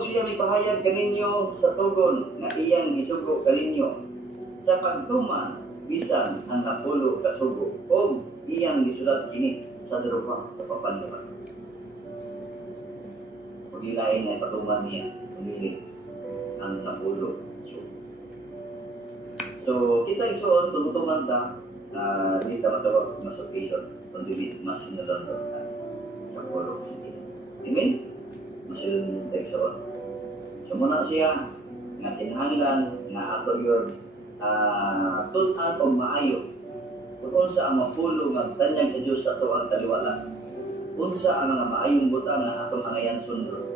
og siya mipahayag kaninyo sa tugon nga iyang gisugo kaninyo sa pagtuman bisan ang napulo ka sugo og iyang gisulat kini sa drupa sa papandaman. Kung ilain na patuman niya, pumili ang napulo sugo. So, kita isuon, tumutuman ta, di ta matawag masupilot, kundi mas sinalondon sa pulo. Amen? Masilun ta isuon. So, muna siya, nga kinahanglan, nga ato yun, tunan o maayo kung unsa ang mapulo nga tanyag sa Diyos sa ato ang taliwala, unsa ang mga maayong butang nga atong angayan sundot.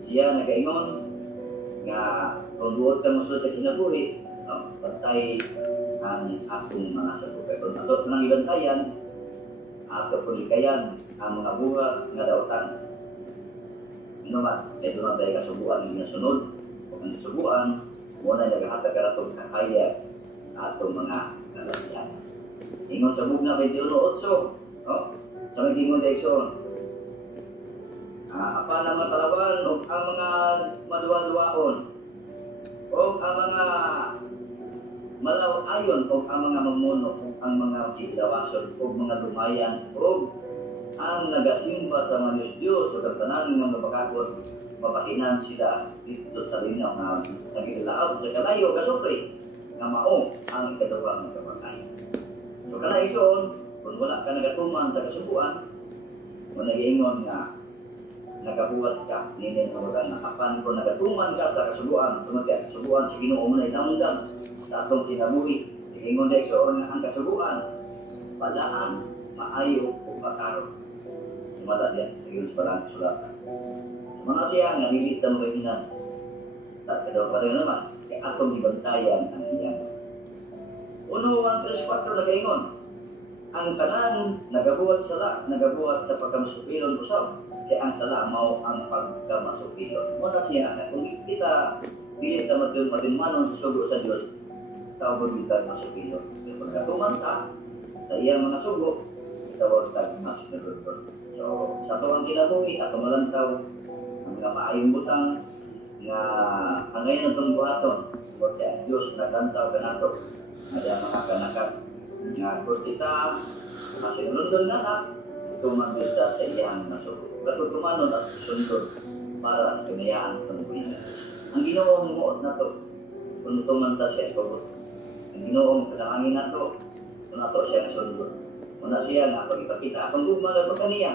Siya nagaingon nga kung buot ka masunod sa kinabuhi, patay ang atong mga sabuhay. Kung ato nang ibantayan, ato pulikayan ang mga buhat nga dautan. Ano man, ito na tayo kasubuan ng sunod o ang kasubuan muna naghahatag ka itong kakaya atong mga kalasiyan. Ingon sa bugna 21:8, sa may gingon direksyon, apa na matalawan o ang mga maduwa-duwaon o ang mga malaw-ayon o ang mga mamuno o ang mga kilawason o mga lumayan o ang nagasimba sa mga Diyos o kagtanan ng mapakakot mapahinan sila dito sa linaw na nagilaab sa kalayo kasupre nga maong ang ikaduwa ng kapatay. So kana ison, kung wala ka nagatuman sa kasubuan, kung nag-iingon nga nagabuhat ka, ninin mo ka na apan kung nagatuman ka sa kasubuan, tumagya kasubuan sa Ginoo mo na inamdan sa atong kinabuhi. Nag-iingon na ison nga ang kasubuan, palaan, maayo o pataro. Sumala diyan sa Ginoo palang sulatan. Mga siya nga nilit na mahinan. At kadaw pa rin naman, kaya atong ibantayan ang iyang. Uno, 1:3-4 nagaingon. Ang tanan, nagabuhat sa pagkamasupilon usaw. Kaya ang sala mao ang pagkamasupilon. Muna siya na kung kita nilit na matinmanon sa sugo sa Diyos, tawag kita masupilon. Kaya pagkatuman ta, sa iyang mga sugo, tawag ta mas nalulun. So, sa ito ang kinabuhi, at malantaw, ang mga maayong butang nga ang ngayon itong buhaton kaya Diyos nagantaw ka nato nga mga kanakat nga kung kita masinulundon na tumagil ta sa iyang nasuko pero tumanon at susundon para sa kamayaan sa panabuhin. Ang Ginoong muot na to kung tumanta siya ikabot ang Ginoong kadangangin na to kung nato siya nasundon muna siya nga kung ipakita akong gugmalag pa kaniya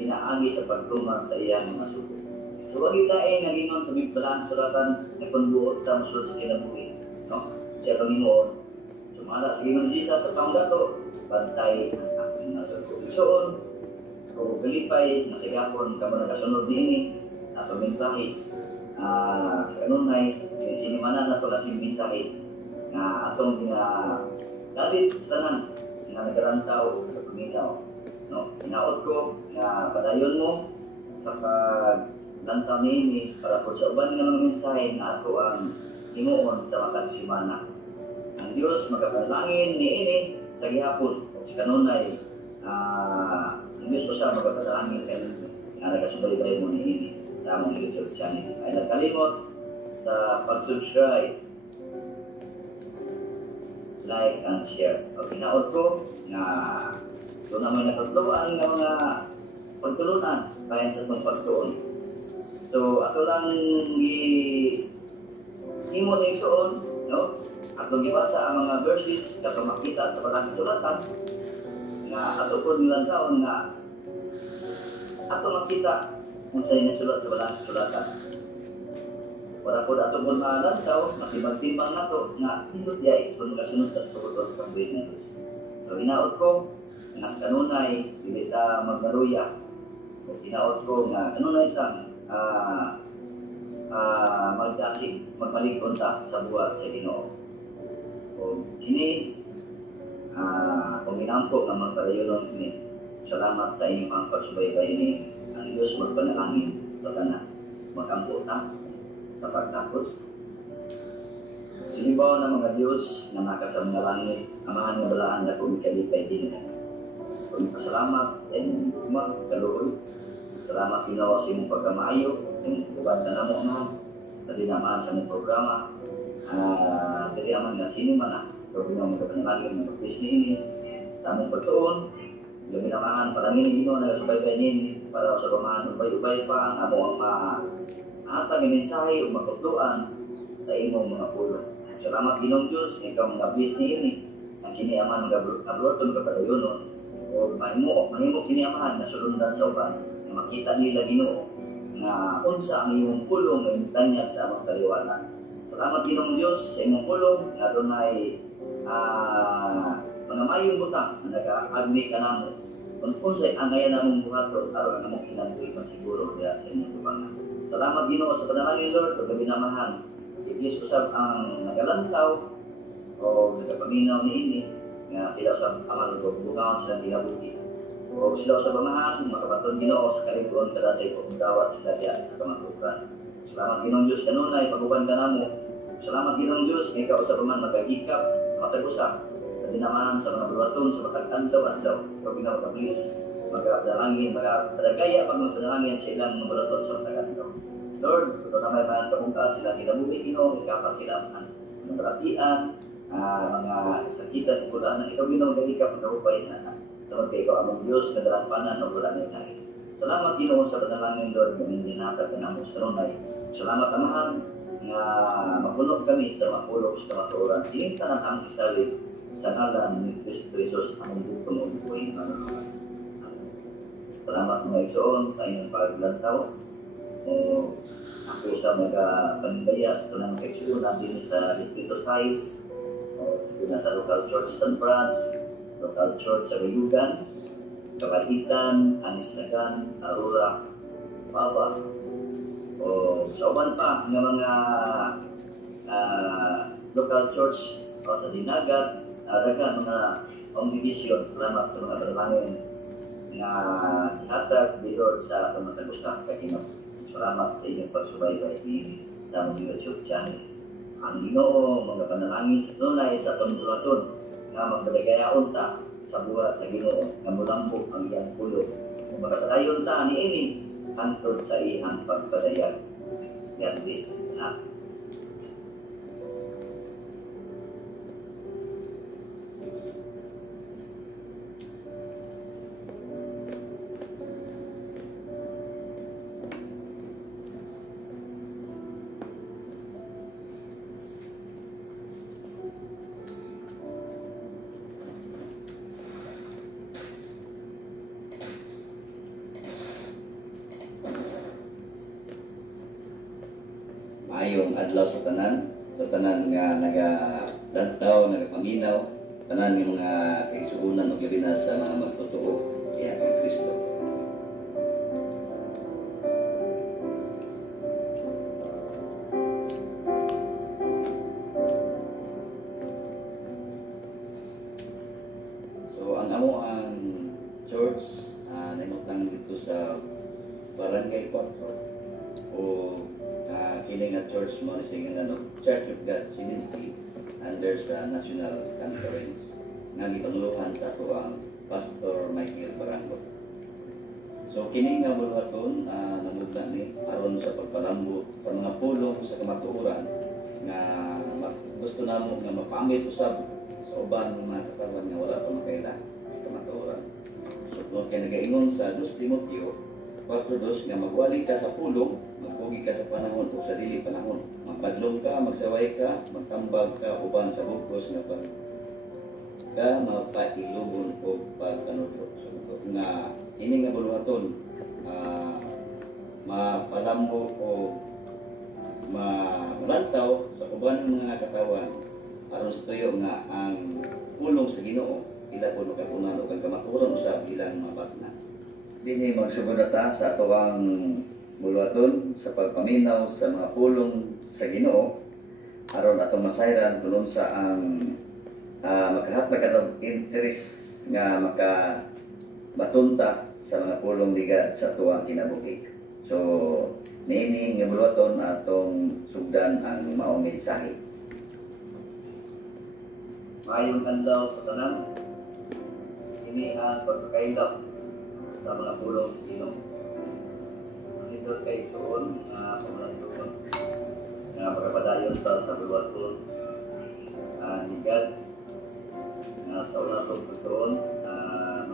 pinaagi sa pagtuman sa iyang nasuko. So, wag itain na gingon sa bigbalaan suratan na kung buot ka masulod sa kinabuhi. No? Siya Panginoon. Sumala sa gingon Jesus sa taong dato, bantay ang aking nasuko. Isoon, kung galipay, nasigapon ka mo nakasunod din at paminsahe. Sa kanunay, sinimanan na ito na siminsahe na atong galit sa tanan na nagarantaw sa paminaw. No? Inaot ko na padayon mo sa lantaw niini para po sa uban nga mga mensahe na ato ang himuon sa matag simana. Ang Diyos magapanalangin niini sa gihapon o sa kanunay ang Diyos po siya magapanalangin kayo nga nagasubaybay mo niini sa among YouTube channel. Ay nagkalimot sa pag-subscribe, like and share. O kinaot ko na doon naman nakatuluan ng mga pagtulunan bayan sa itong pagtuon. So, ato lang himo na isuon, no? Ato gibasa ang mga verses kapag makita sa palang sulatan nga ato po nilang taon nga ato makita kung sa'yo nasulat sa palang sulatan. Wala po ato po malantaw, matibag-tibang na to nga hindot yay kung kasunod sa tukutos sa pagbuhin na Diyos. So, inaot ko nga sa kanunay, hindi ta magnaruya. O inaot ko nga kanunay tang magdasig, magmalikon ta sa buhat sa Ginoo. O kini, kung ginampo na magpadayon ini, salamat sa inyong mga pagsubaybay ini. Ang Diyos magpanalangin sa tanan. Magampo ta sa pagtapos. Sinibaw ng mga Diyos na nakasa mga langit, amahan nga balaan na kung ikalipay din na. Kung pasalamat sa inyong magkaluoy, salamat Ginoo sa inyong pagkamaayo, yung uban na namo na tadi naman sa mong programa diri aman nga sino man na pero naman ka panalangin ng business ini sa mong pagtuon yung ginamahan palangin ino na subaybay nini para sa pamahan ubay-ubay pa ang amo ang atang mensahe o magtutluan sa imong mga pulo. Salamat Ginoong Diyos ikaw mga business ini ang kini aman gabloton ka padayonon o mahimo kini amahan na sulundan sa uban na makita nila Ginoo na unsa ang imong pulong nga tanyag sa among kaliwanan. Salamat Ginoong Diyos sa imong pulong na dunay mga mayong butang na nag-aagni ka namo kung unsay angayan namong buhaton aron ang among kinabuhi masiguro diha sa imong tubangan. Salamat Ginoo sa panalangin Lord ug ginamahan. Iblis usab ang nagalantaw o nagapaminaw niini nga sila sa aman ug bugawan sila kinabuhi. O sila sa pamahan makabaton Ginoo sa kalibuon kada sa imong dawat sila diha sa kamaturan. Salamat Ginoong Diyos kanunay paguban ka namo. Salamat Ginoong Diyos nga ikaw sa paman magagikap matag-usa dinamahan sa mga buwaton sa matag-andaw-andaw o pinapabilis magdalangin, magdagaya pag magdalangin sa ilang mga buwaton sa matag-andaw. Lord, ito na may mga pagungkaan sila kinabuhi Ginoo, ikaw sila ang nabalatian, mga sakitan, kulaan na ikaw Ginoo, dahil ikaw pagkakupay na naman kay ikaw among Diyos, nadalampanan o kulaan na tayo. Salamat Ginoo sa panalangin Lord, ng dinatag na namos kanunay. Salamat Amahan, nga mapuno kami sa mapulog sa maturan. Tiningtanan ang isalit sa ngalan ni Kristo Jesus ang bukong buhay ng mga salamat mga isoon sa inyong paglantaw. Ako sa mga panibaya sa tanang kaisunan din sa Distrito 6, nasa local church San Franz, local church sa Bayugan, Kabalitan, Anisnagan, Aurora, Baba. Sa uban pa ng mga local church sa Dinagat, dagan mga congregation, salamat sa mga panalangin na ihatag ni Lord sa kamatag-usap kahinap. Salamat sa inyong pagsubaybay sa mga YouTube channel. Ang Ginoo mga panalangin sa tunay sa pambulaton nga magdagayaon ta sa buhat sa Ginoo nga mulambok ang iyang pulo. Kung magkadayon ta niini hangtod sa iyang pagpadayag. God bless. Maayong adlaw sa tanan nga nagalantaw, nagapaminaw, tanan ng mga kaisuunan ug labi na sa mga magtotoo diha kay Kristo. So ang amo ang church nimutang dito sa Barangay 4 o kini nga church mo sige nga Church of God Sinilti under sa National Conference nga gipanguluhan sa ato ang Pastor Michael Barango. So kini nga bulwaton namugna ni aron sa pagpalambo sa mga pulong sa kamatuoran nga gusto namo nga mapamit usab sa uban mga katawan nga wala pa makaila sa kamatuoran. So kung kay nagaingon sa 2 Timoteo 4:2 nga magwali ka sa pulong, magpugi ka sa panahon o sa dili panahon. Magpadlong ka, magsaway ka, magtambag ka uban sa bugos nga pag mapailubon o pagkanudlo. So nga ini nga bulwaton mapalambo o malantaw sa uban mga katawan aron sa tuyo nga ang pulong sa Ginoo ila kuno kapunan o kang kamatuoran usab ilang mabakna. Dinhi magsugod ta sa ato ang bulwaton sa pagpaminaw sa mga pulong sa Ginoo aron atong masayran kung sa ang makahatag atong interest nga makabatunta sa mga pulong ligad sa tuwang kinabuhi. So niini nga bulwaton atong sugdan ang maong mensahe. Mayong adlaw sa tanan. Ini ang pagkakailap sa mga pulong sa Ginoo. Ito kay Soon, ta sa buwaton ni God na sa una itong pagtuon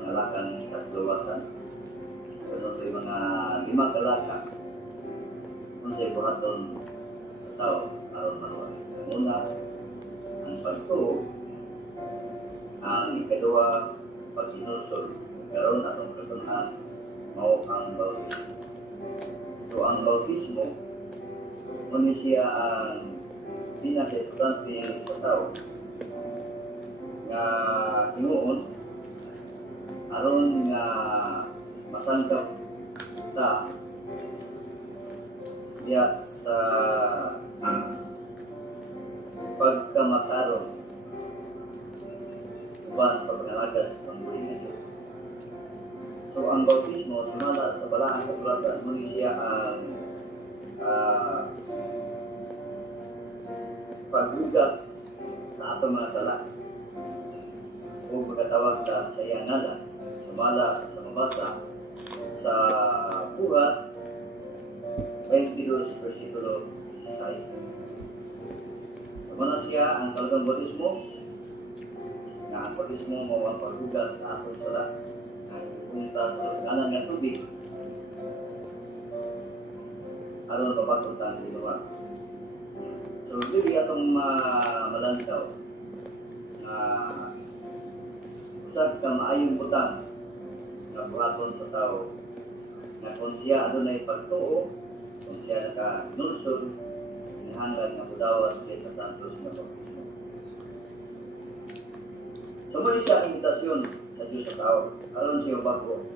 mga lakang sa kaluwasan. Ganun ito yung mga 5 kalaka kung sa'y buhaton sa tao aron maluwas. Ang una, ang pagtuo. Ang ikaduwa, pagsinusol. Karoon atong katunahan mao ang bautismo. So ang bautismo, kung siya ang pinaka-importante sa tao nga hinuon aron nga masangkap ta diya sa pagkamakaron uban sa pangalagad sa pangbulig ng Diyos. So ang bautismo sumala sa balaang kasulatan muli siya ang paghugas sa atong mga sala o pagkatawag ta sa iyang ngalan sumala sa mabasa sa Buhat 22 versikulo 16. Sumala siya ang talagang bautismo na ang bautismo mo ang paghugas sa atong sala na ipunta sa ngalan ng tubig aron mabakot ang ginawa. So, dili atong malantaw na usab ka maayong butang na buhaton sa tao na kung siya adunay pagtuo, kung siya naka-nulsod, inahanglan na mudawat siya sa santos na bautismo. So, muli siya imitasyon sa Diyos sa tao aron siya bako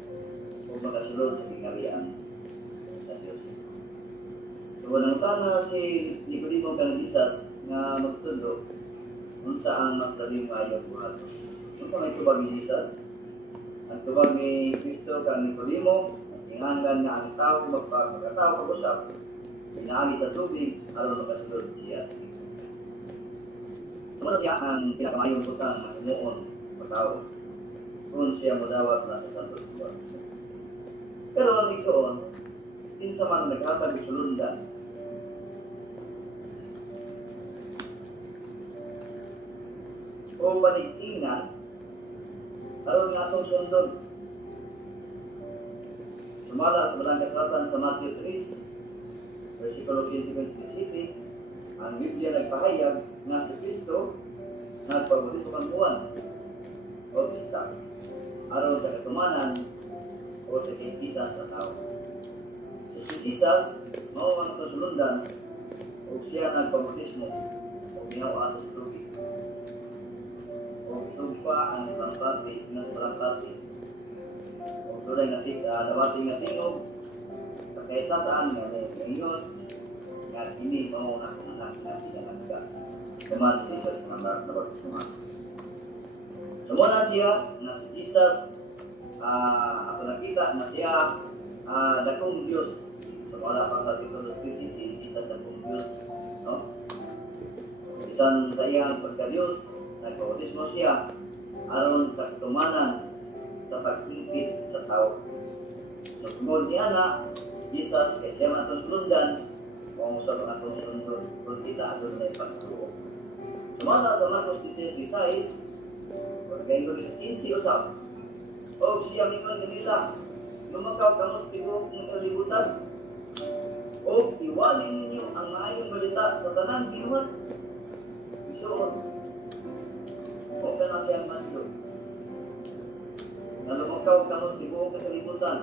o makasulod sa kingalian sa Diyos. So, nangutan si Nicodemo kang Jesus nga magtundo kung saan mas labing maayo buhat. Kung may tubag ni Jesus, ang tubag ni Cristo kang Nicodemo, inganggan nga ang tao magkatao pag-usap, pinaagi sa tubig, aron makasulod siya. Sumuna siya ang pinakamayong putang na himuon pagkao kung siya madawat na sa santos buwan. Pero ang igsoon, kinsa man naghatag sulundan o panig-ingan aron nga atong sundon. Sumala sa Balang Kasulatan sa Matthew 3, versikulo 15-17, ang Biblia nagpahayag nga si Cristo nagpabautismo kang buwan Bautista aron sa katumanan o sa kahigitan sa tao. So si Jesus mao ang kasulundan o siya nagpabautismo o ginawa sa tubig o itugpa ang salampati ng salampati o tulay nga dawating nga tingog sa kahitasaan nga ngayon nga ini mao na kung anak nga pinangagka kuman si Jesus na bautismo. Sumuna siya na si Jesus ako nakita na siya dakong Diyos. So wala pa sa titulo si Jesus dakong Diyos, no? Bisan sa iyang pagka-Diyos, nagpabautismo siya aron sa katumanan sa pagtingkit sa tao. So tungod niya na Jesus kay siya matong sundan kung sa mga atong sundan kung kita adun na ipagtuo. Sumala sa Marcos 16:16 pagkain sa 15 usap o siya mingon kanila lumakaw kamos tibok ng kalibutan o iwalin ninyo ang maayong balita sa tanang ginuhat. Isuon o ka na siyang madyo na lumakaw kamos tibok ng kalibutan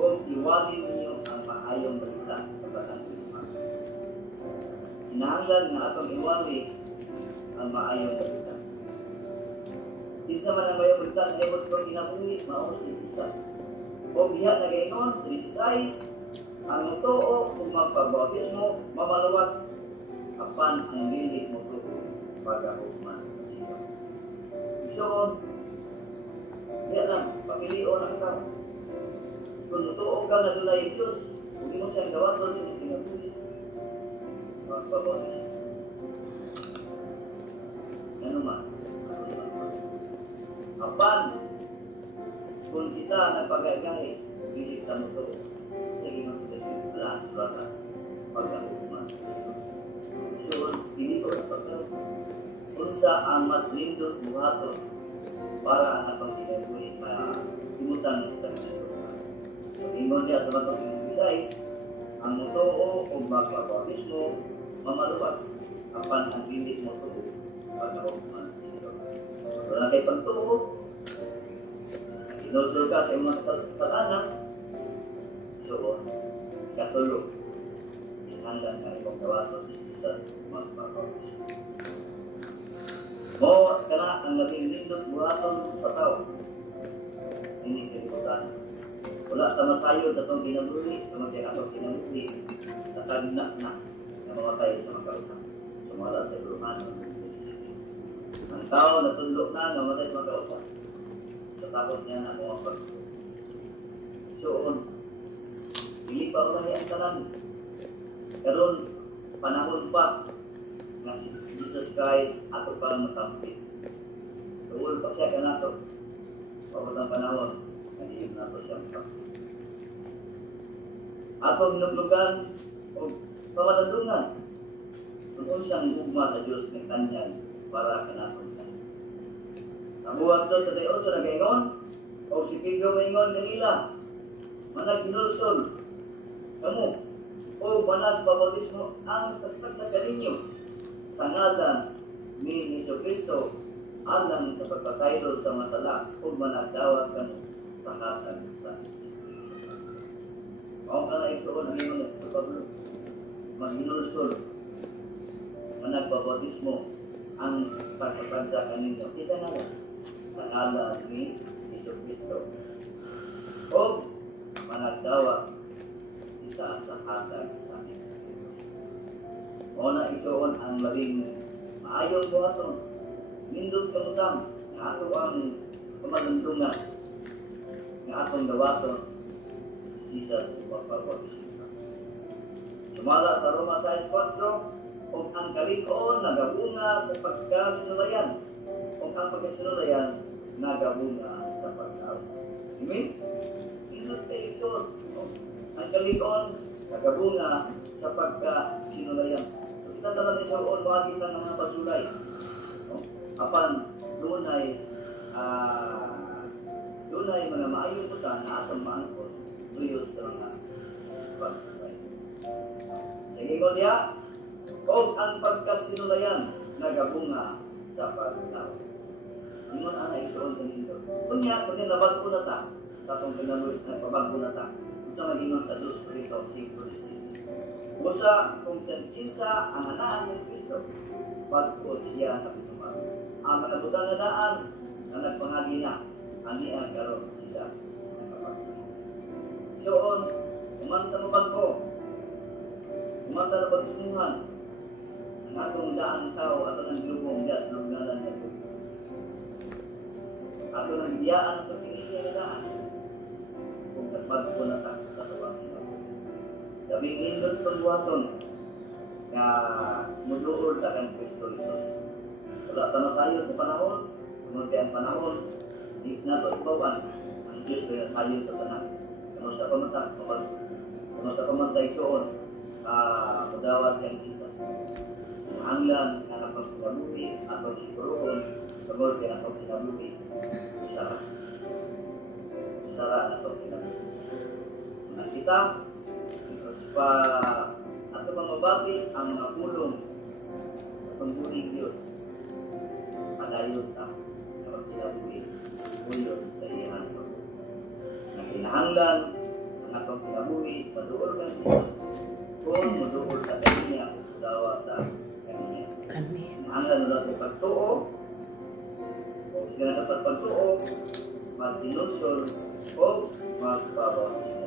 o iwalin ninyo ang maayong balita sa tanang ginuhat. Hinahanglan nga atong iwali ang maayong balita. Kinsa man ang maayong balita sa Diyos kong ginabuhi, mao si Jesus. O diha na gayon, sa 16, ang totoo kung magpabautismo, mamaluwas, apan ang dili mo tuo, pagkahuman sa siya. So, diya lang, pamilion ang tao. Kung totoo ka na doon yung Diyos, kung di mo siyang gawaton sa ginabuhi, magpabautismo. Ano man? Apan, kung kita nagpagagahi, pilit na mo ito. Sige mas ito, wala, sulatan, pagkakuman. unsa ang mas lindot buhaton para ang atong kinabuhi maimutan sa kinabuhi. So, ingon niya sa matong 66, ang mutuo o magpapautismo mamaluwas apan ang dili mo tuo pagkauman sa Ginoo. Wala kay pagtuo, inusul ka sa imong kasalanan, so katulog hanggang na imong gawaton sa magpapautismo. Mo kana ang labing lindot buhaton sa tao. Hindi kalimutan. Wala ta masayo sa itong kinabuhi, kamatay atong kinabuhi, nakagnak na mamatay sa makausa. Sumala sa Roman. Ang tao natundok na mamatay sa makausa. Sa takot niya na mga pag. So, hindi pa ulahi ang tanan. Karon panahon pa nga si Jesus Christ ato pa masampit. Tuol pa siya kanato. Pagod ang panahon, nagiging nato siya masampit. Atong naglugan o pamalandungan. Tungkol siyang ugma sa Diyos ng kanyang para kanaton kanya. Sa buhat to sa dayon sa nag-ingon, o si Pedro maingon kanila, manag ginulsol, kamu, o manag babautismo ang sa kaninyo sa ngalan ni Jesucristo alang sa pagpasaylo sa masala o managdawat kamo sa ngalan sa Mao ka na isuon ang ingon sa Pablo. Maghinulsol, managbabautismo ang pagsapagsa kaninyo. Isa na lang, sa ngalan ni Jesucristo. O managdawa kita sa hatag sa Jesucristo. Mao na isuon ang labing maayong buhaton. Nindot kamutang nga ato ang kumalundungan nga atong dawaton Jesus magpapautismo. Sumala sa Roma 6:4, kung ang kalig-on nagabunga sa pagkasinulayan, kung ang pagkasinulayan nagabunga sa pagkaon. Amen? Inot kay Iso, ang kalig-on nagabunga sa pagkasinulayan. So, kita talaga sa on, makakita ng mga pasulay. Apan, dunay mga maayong buta na atong maangkot tuyos sa mga pagkasulay. Sige ko niya, o ang pagkasinulayan nagabunga sa pagkaon. Ingon ana isuon kanito. Kunya nabag ko na ta sa atong kinabuhi na pabag ko na ta. Usa mag-ingon sa 2 Korinto 5:17. Usa kung kinsa ang anaan ni Kristo, pagko siya napituman. Ang mga butang na daan na nagpangagi na, ani ang karon sila nakapagpapag. Soon, umanta mo bag ko, umanta na pagsumungan, ang atong daan tao, ato ng glubong gas, lugnalan niya po. Ato ng biyaan at pagkiliya na daan, kung nagpag ko na ta sa tawang ina. Labing lindot pagwaton, na muduol ta kang Kristo Jesus. Wala ta masayo sa panahon, kumunti ang panahon, di na ito ibawan, ang Diyos ko yung sayo sa panahon. Kano sa pamantay soon, mudawat yung Jesus. Hanglan na napagkinabuhi, atong siguroon, pagod ka atong kinabuhi, isara atong kinabuhi. Kita, pa ato mga mabati ang mga pulong sa pangbuling Diyos. Padayon ta, kapag kinabuhi, puyon sa iyan. Kinahanglan ang atong kinabuhi, maduol kang Diyos. Kung maduol ka kaniya, dawa ta kaniya. Amen. Kinahanglan mo natin pagtuo, kung hindi na dapat pagtuo, magtinusol, o magbabautismo.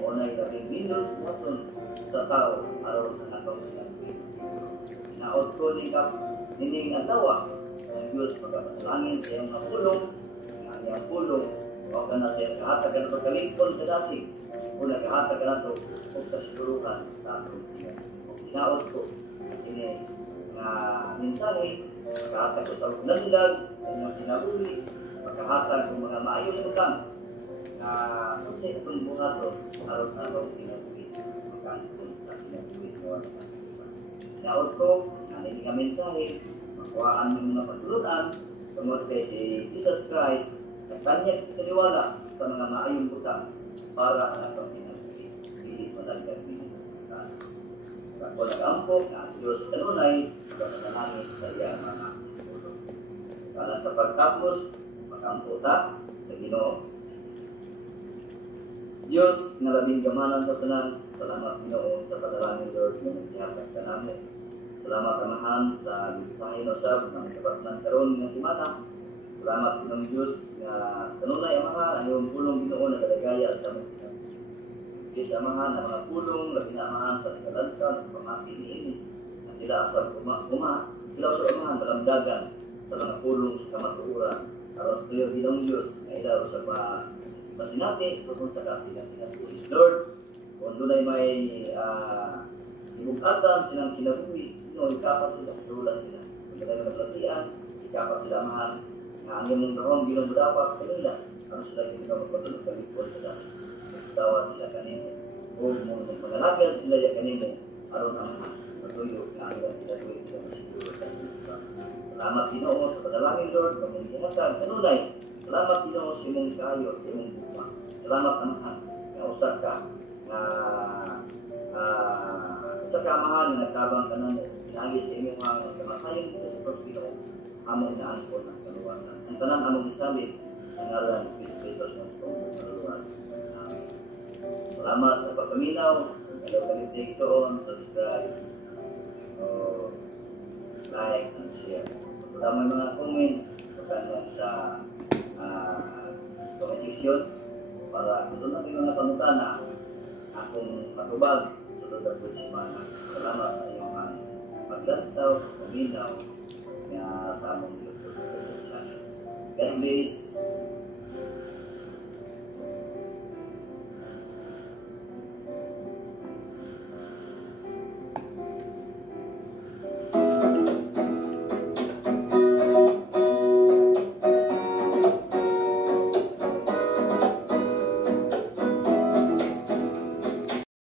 O na'y labing minut natin sa tao, araw na atong kinabuhi. Naot ko nining atawa, ang Diyos magpapanalangin sa iyong pulong, ang iyong pulong, o ka na siya kahatag ka na pagkalingkon kadasi o nagkahatag ka na ito o kasiguruhan sa atong tiyan. O kinaot ko ini nga mensahe, magkahatag ko sa landag ang mga kinabuhi, magkahatag ko mga maayong butang na kung sa itong buhato araw na itong kinabuhi magkangkon sa kinabuhi. Kinaot ko nga naging mensahe makuhaan ng mga pagtulutan tungkol kay si Jesus Christ at kanya sa kaniwala sa mga maayong butang para ang atong pinagpili. Pili manalagag pinagpilitan. Sa ako nag-ampok na ang Diyos kanunay sa panalangin sa iyang mga tulong. Kala sa pagtapos, mag-ampok ta sa Ginoo. Diyos, na labing gamanan sa tanan, salamat Ginoo sa panalangin Lord na nagtihapag ka namin. Salamat Amahan sa mensahe no sab ng kabatnan karon nga semana. Salamat Ginoong Diyos nga sa kanunay Amahan ang iyong pulong Ginoo na kadagaya sa among Diyos Amahan ang mga pulong labi na Amahan sa kalantan pamati niini na sila asab sila sa Amahan balamdagan sa mga pulong sa kamatuoran aron sa tuyo Ginoong Diyos nga ilaw sa masinati tungkol sa kasilang kinabuhi. Lord, kung doon ay may ibugatan silang kinabuhi, ikapas sila, tulas sila. Kung doon ay maglatian, ikapas sila mahal. Nga ang iyong rahon, ginong dapat kanila. Ano sila ginagawa magpatulog, kalipon sila. Magtawad sila kanino. O magpangalagyan sila ya kanino. Aron ang matuyo na ang ilang kinabuhi. Salamat Ginoo sa padalangin Lord, kung hinatag, kanulay. Salamat Ginoo sa imong kayo, sa imong buka. Salamat Amahan, nga usap ka, sa Amahan na nagkabang ka na pinagi sa imong mga kamatayon sa Diyos Ginoo, among naangkon ang kaluwasan. Ang tanan among isalit, ang ngalan ng Kristo ng kaluwas. Amen. Salamat sa pagpaminaw, ang alaw kalitig soon, subscribe, like, and share. Kung may mga comment, pagkanyan sa comment para kung doon natin mga pangutana akong patubag sa sunod na semana. Salamat sa iyong maglantaw, paminaw na sa among YouTube channel. God bless.